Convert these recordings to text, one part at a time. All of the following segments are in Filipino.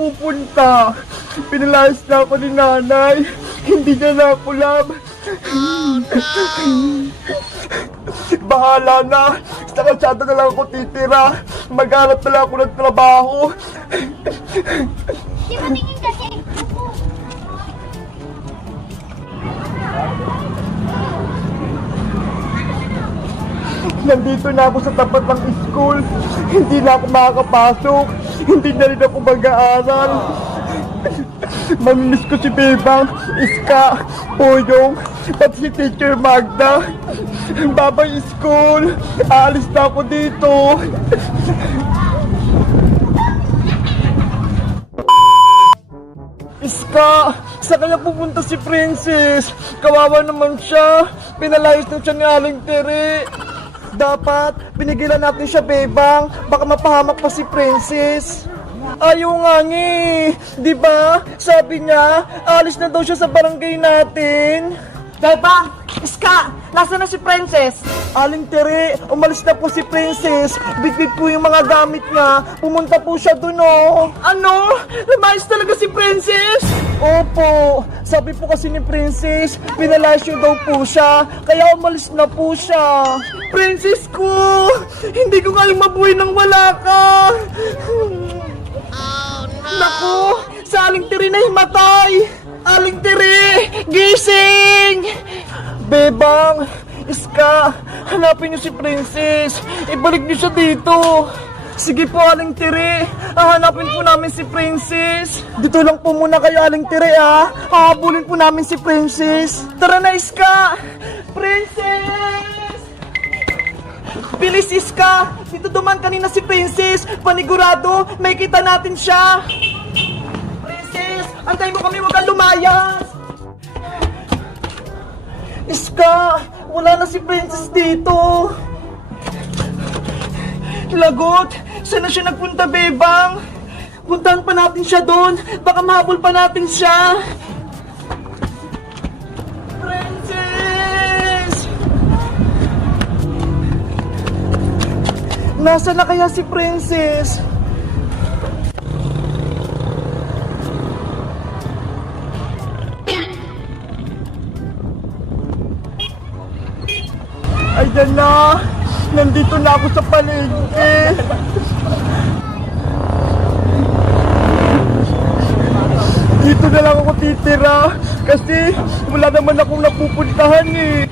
napupunta? Pinalayas na ako ni nanay. Hindi niya na ako love. Bahala na. Sa kalsada na lang ako titira. Maghanap na lang ako ng trabaho. Di ba tingin kasi? Nandito na ako sa tapat ng school. Hindi na ako makakapasok. Hindi na rin ako mag-aaral. Mamimiss ko si Bebang, Iska, Poyong, at si Teacher Magda. Babay school. Aalis na ako dito. Iska, saan kaya pupunta si Princess? Kawawa naman siya. Pinalayas na siya ni Aling Tere. Dapat, pinigilan natin siya, Bebang. Baka mapahamak pa si Princess. Ayaw nga niya eh. Diba? Sabi niya, alis na daw siya sa barangay natin. Bebang! Iska! Nasaan na si Princess? Aling Tere, umalis na po si Princess. Bitbit po yung mga gamit niya. Pumunta po siya dun oh. Ano? Lumayas talaga si Princess? Opo, sabi po kasi ni Princess, pinalasyo daw po siya, kaya umalis na po siya. Princess ko! Hindi ko kayang mabuhay nang wala ka! Naku! Sa Aling Tiri na himatay! Aling Tiri! Gising! Bebang, Iska, hanapin niyo si Princess. Ibalik niyo siya dito. Sige po, Aling Tiri. Hahanapin po namin si Princess. Dito lang po muna kayo, Aling Tiri, ha? Hahabulin po namin si Princess. Tara na, Iska! Princess! Bilis, Iska! Dito duman kanina si Princess! Panigurado, may kita natin siya! Princess! Antayin mo kami, huwag kang lumayas! Iska, wala na si Princess dito. Lagot! Saan na siya nagpunta, Bebang? Puntahan pa natin siya doon! Baka mahabol pa natin siya! Princess! Nasaan na kaya si Princess? Ayan na! Nandito na ako sa palengke! Dito na lang ako titira kasi wala naman akong napupuntahan eh.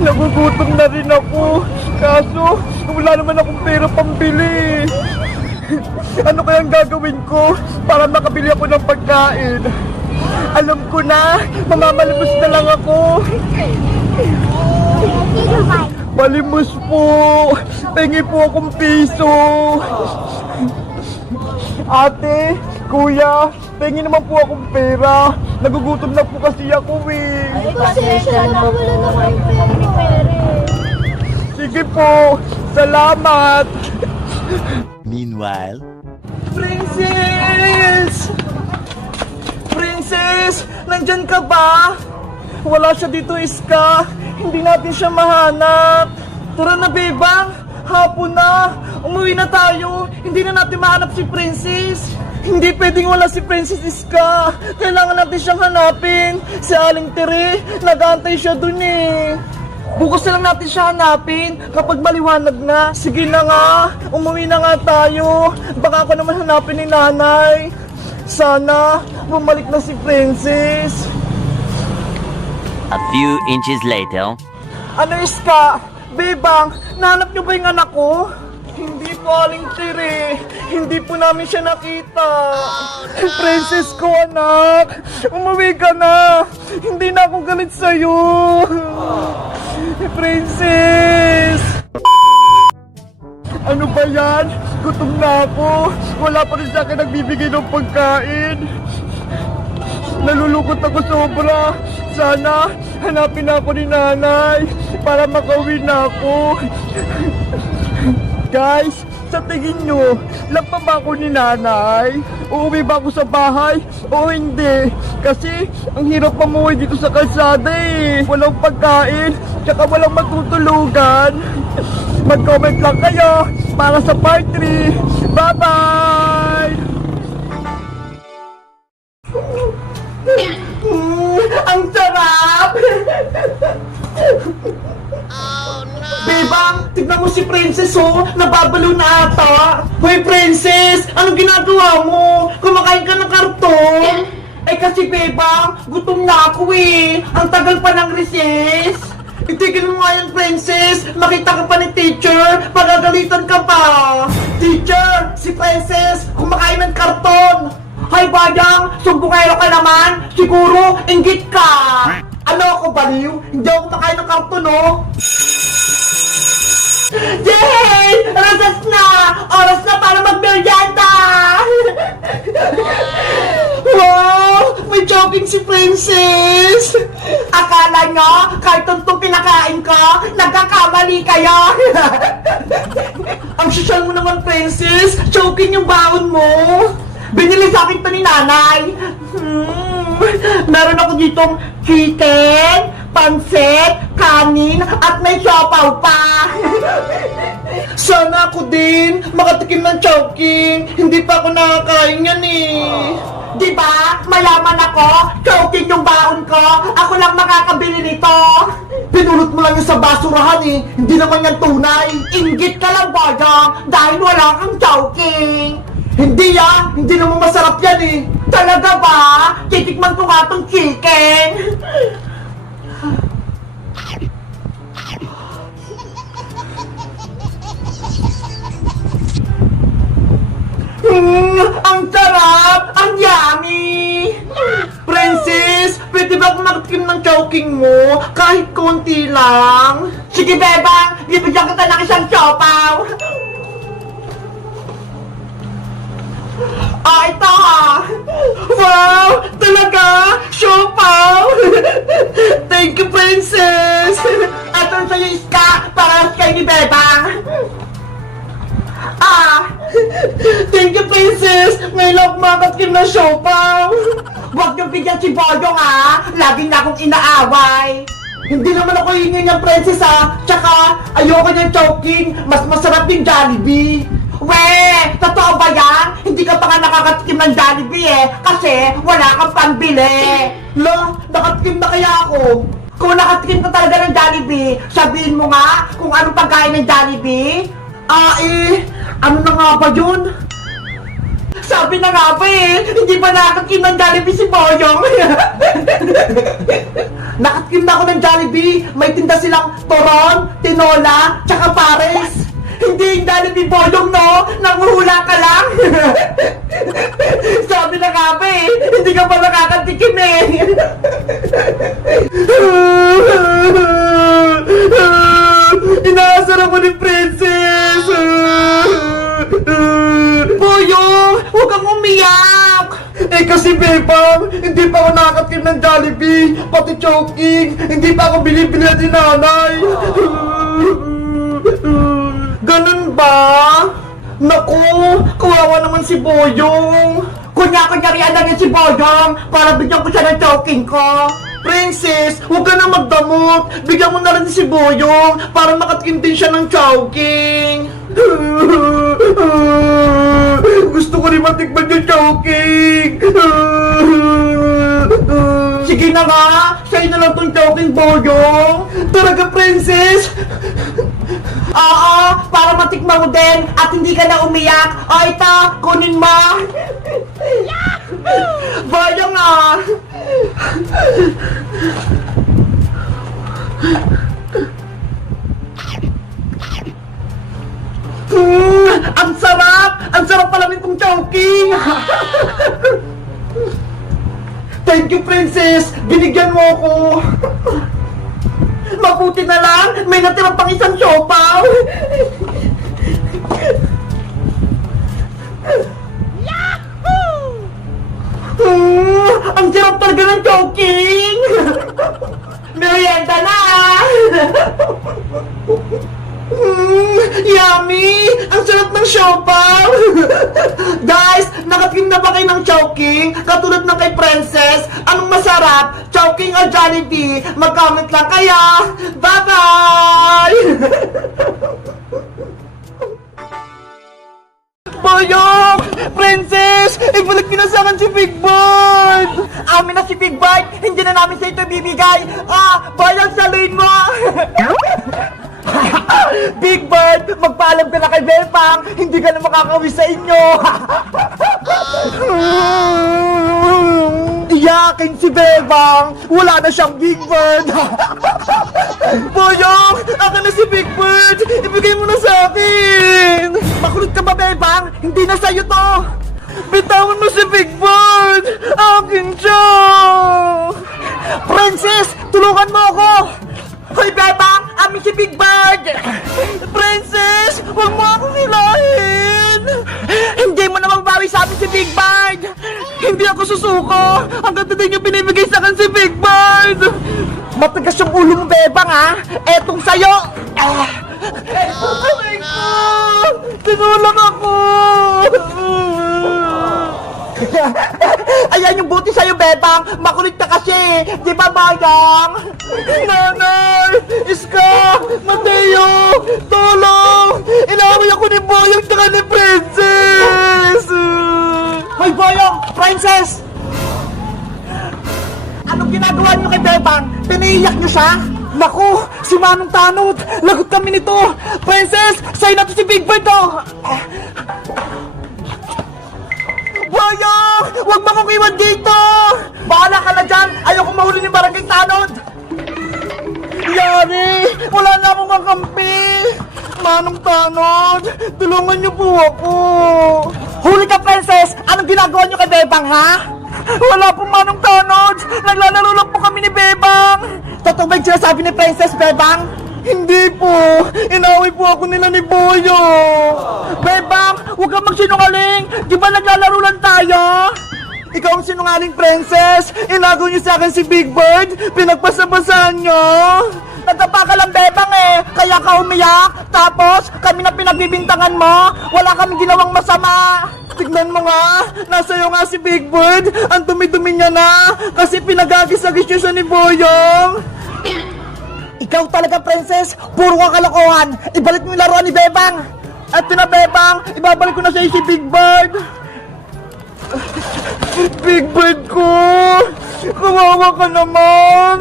Nagugutom na rin ako kaso wala naman akong pera pambili. Ano kayang gagawin ko para makabili ako ng pagkain? Alam ko na, mamamalimos na lang ako. Malimos po. Pengi po akong piso. Ate, kuya, pengi naman po akong pera. Nagugutom na po kasi ako eh. Ay, pasensya na, wala na kayo pere-pere. Sige po, salamat. Meanwhile, Princess! Princess! Nandyan ka ba? Wala siya dito, Iska. Hindi natin siya mahanap. Tara na, Bebang! Hapon na! Umuwi na tayo! Hindi na natin mahanap si Princess! Hindi pwedeng wala si Princess Iska. Kailangan natin siyang hanapin. Si Aling Tere, nag-aantay siya dun eh. Bukas na lang natin siya hanapin kapag maliwanag na. Sige na nga, umuwi na nga tayo. Baka ako naman hanapin ni nanay. Sana bumalik na si Princess. a few inches later. Ano, Iska? Bebang, nahanap niyo ba yung anak ko? Hindi po, Aling Tere. Hindi po namin siya nakita. Princess ko, anak. Umuwi ka na. Hindi na ako galit sa'yo. Princess! Ano ba yan? Gutom na ako. Wala pa rin sa akin nagbibigay ng pagkain. Nalulungkot ako sobra. Sana hanapin na ako ni nanay para makauwi na ako. Guys, sa tingin nyo, lampa ba ako ni nanay? Uuwi ba ako sa bahay o hindi? Kasi ang hirap pamuwi dito sa kalsada eh. Walang pagkain, tsaka walang matutulugan. mag-comment lang kayo para sa part 3. Bye-bye! Ang sarap! Bebang, tignan mo si Princess oh, nababalo na ata. Hoy Princess, anong ginagawa mo? Kumakain ka ng karton? Eh kasi Bebang, gutom na ako eh. Ang tagal pa ng recess. Itigil mo nga yan, Princess. Makita ka pa ni teacher, pagagalitan ka pa. Teacher, si Princess, kumakain ng karton. Hay Bayang, sumbungero ka naman. Siguro, inggit ka. Ano ako, baliw? Hindi ako kumakain ng karton, oh. Yay! Rasas na! Oras na para magmeryenda! Wow! May jogging si Princess! Akala nyo, kahit tuntong pinakain ko, nagkakamali kayo! Ang sosyal mo naman, Princess! Jogging yung baon mo! Binili sa akin to ni nanay! Meron ako ditong chicken, pansit, kanin, at may siopaw pa! Sana ako din makatikim ng chowking. Hindi pa ako nakakain yan eh. Diba? Mayaman ako. Chowking yung baon ko. Ako lang makakabili nito. Pinulot mo lang yung sa basurahan eh. Hindi naman yan tunay. Inggit ka lang, Bayang, dahil wala kang chowking. Hindi ah. Hindi naman masarap yan eh. Talaga ba? Titikman ko nga tong chicken. Ang sarap! Ang yummy! Princess, pwede ba akong makatikim ng chowking mo? Kahit konti lang. Sige, Bebang! Bibigyan kita ng isang siopaw! Ah, ito! Wow! Talaga? Siopaw! Thank you, Princess! Ito sa'yo, Iska! Para kayo ni Bebang! Ah! Thank you, Princess! Ngayon lang kumakatim na siopaw! Huwag niyong bigyan si Boyong, ha! Lagi na akong inaaway! Hindi naman ako hingin ng Princess, ha! Tsaka, ayoko niyang choking! Mas masarap yung Jollibee! Weh! Totoo ba yan? Hindi ka pa nga nakakatikim ng Jollibee, eh! Kasi, wala kang pambili! Lo, nakatikim na kaya ako? Kung nakatikim ka talaga ng Jollibee, sabihin mo nga kung anong pagkain ng Jollibee? Ah, eh, ano na nga ba yun? Sabi na nga ba eh, hindi ba nakatikim ng Jollibee si Boyong? Nakatikim na ako ng Jollibee, may tinda silang toron, tinola, tsaka pares. Hindi yung Jollibee Boyong, no? Nanguhula ka lang. Sabi na nga ba eh, hindi ka pa nakakatikim eh. Inaasar ako ni Princess! Boyong! Huwag kang umiyak! Eh kasi Bebang, hindi pa ako nakakatikim ng Jollibee, pati choking, hindi pa ako bilibili ni nanay! Ganun ba? Naku, kawawa naman si Boyong! Kunya-kunyarian lang yan si Boyong para bigyan ko siya ng choking ko! Princess, huwag ka na magdamot. Bigyan mo na rin si Boyong para makatikim din siya ng chowking. Gusto ko rin matikman yung chowking. Sige na nga, sa'yo na lang tong chowking, Boyong. Talaga, Princess? Oo, para matikman mo din at hindi ka na umiyak. O ito, kunin mo. Boyong ah. Ang sarap! Ang sarap pala nitong chowking! Thank you, Princess! Binigyan mo ako! Mabuti na lang! May natirang pang isang siopaw! Ang sarap talaga ng choking! Merienda na! Yummy! Ang sarap ng siopaw! Guys, nakatikim na ba kayo ng choking? Katulad ng kay Princess? Anong masarap? Choking o Jollibee? Mag-comment lang kayo! Bye-bye! Boyong! Princess! Ibalik niyo na sa akin si Big Bird! Amin na si Big Bird! Hindi na namin sa ito bibigay! Boyong, saluhin mo! Big Bird, magpaalam ka na kay Bebang! Hindi ka na makakawis sa inyo! Iyakin si Bebang! Wala na siyang Big Bird! Boyong! Akin na si Big Bird! Ibigay mo na sa akin! Makulit ka ba, Bebang? Hindi na sa'yo to! Bitawan mo si Big Bird! Akin siya! Princess! Tulungan mo ako! Hoy, Bebang! Amin si Big Bird! Princess! Huwag mo akong hilahin! Hindi mo na mabawi sa amin si Big Bird! Hindi ako susuko! Hanggang today niyo binibigay sa akin si Big Bird! Matigas yung ulo mo, Bebang, ha? Etong sa'yo! Aray ko! Tinulak ako! Ayan yung buti sa'yo, Bebang! Makulit ka kasi! Di ba, Bayang? Nanay! Iska! Mateo! Tulong! Inaway ako ni Boyong tsaka ni Princess! Hoy, Boyong! Princess! Anong ginagawa niyo kay Bebang? Piniiyak niyo siya? Naku! Si Manong Tanod! Lagot kami nito! Princess! Sa'yo na to si Big Bird, oh! Boyong! Huwag mo akong iwan dito! Bahala ka na dyan! Ayoko mahuli ni Barangay Tanod! Yari! Wala na akong kakampi! Manong Tanod! Tulungan niyo po ako! Huli ka, Princess! Anong ginagawa niyo kay Bebang, ha? Wala pong Manong Tanod! Naglalaro lang po kami ni Bebang! Totoo ba yung sinasabi ni Princess, Bebang? Hindi po! Inaway po ako nila ni Boyo! Bebang! Huwag kang magsinungaling! Di ba naglalaro lang tayo? Ikaw ang sinungaling, Princess! Inago niyo sa akin si Big Bird! Pinagpasabasan niyo! Nagtapa ka lang, Bebang, eh! Kaya ka umiyak! Tapos, kami na pinagbibintangan mo! Wala kaming ginawang masama! Tignan mo nga! Nasa'yo nga si Big Bird! Ang dumi-dumi niya na! Kasi pinagagis-agis niyo siya ni Boyong! Ikaw talaga, Princess! Puro ka kalokohan! Ibalik mo yung laruan ni Bebang! At na, Bebang! Ibabalik ko na sa'yo si Big Bird! Big Bird ko! Kawawa ka naman!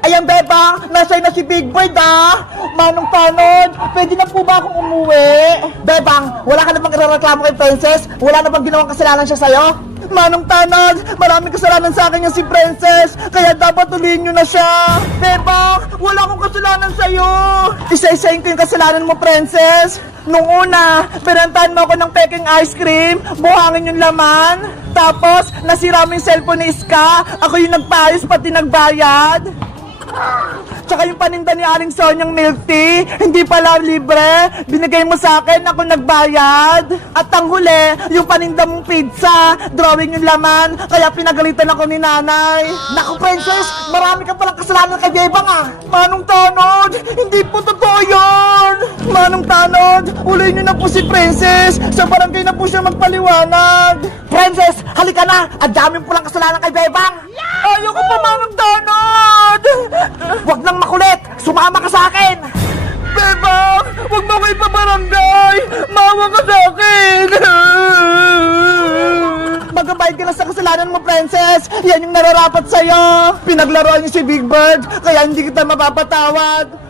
Ayan, Bebang! Nasa'yo na si Big Bird, ah! Manong Tanod! Pwede na po ba akong umuwi? Bebang! Wala ka na bang irereklamo kay Princess? Wala na bang ginawang kasalanan siya sa'yo? Manong Tanod! Maraming kasalanan sa akin yung si Princess! Kaya dapat ulihin nyo na siya! Bebang! Wala akong kasalanan sa'yo! Isa-isayin ko yung kasalanan mo, Princess! Nung una, pinantahan mo ako ng peking ice cream, buhangin yung laman, tapos nasira mo yung cellphone ni Iska, ako yung nagpaayos pati nagbayad. Tsaka yung paninda ni Aling Sonyang milk tea, hindi pala libre, binigay mo sa akin, ako nagbayad. At ang huli, yung paninda mong pizza, drawing yung laman, kaya pinagalitan ako ni nanay. Naku, Princess, marami ka palang kasalanan kay Bebang, ah. Manong Tanod, hindi po totoo yun. Manong Tanod, ulihin niyo na po si Princess, sa barangay na po siya magpaliwanag. Princess, halika na, ang daming pulang kasalanan kay Bebang. Ayoko pa, Manong Tanod. Huwag nang makulit! Sumama ka sa akin! Bebang! Huwag mo ko ipabarangay! Mawa ka sa akin! Magbabayad ka na sa kasalanan mo, Princess! Yan yung nararapat sa'yo! Pinaglaruan niyo si Big Bird, kaya hindi kita mapapatawad!